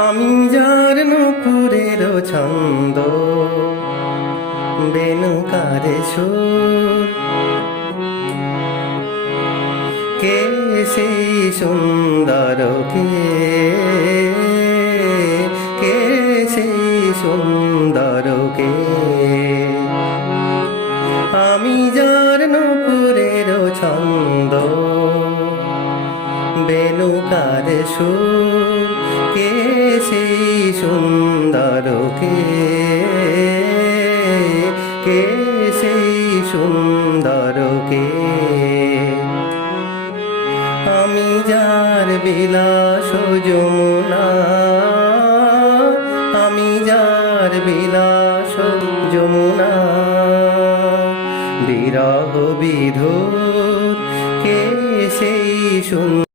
আমি যার নুপুরের ছন্দ, বেনুকারে সুর, কে সেই সুন্দর, কে সেই সুন্দর কে? আমি যার নুপুরের ছন্দ, বেনুকার সুর, কে সেই সুন্দর কে? কে সেই সুন্দর কে? আমি যার বিলাস যমুনা, আমি যার বিলাস যমুনা, বিরহ বিধুর, কে সেই সুন্দর।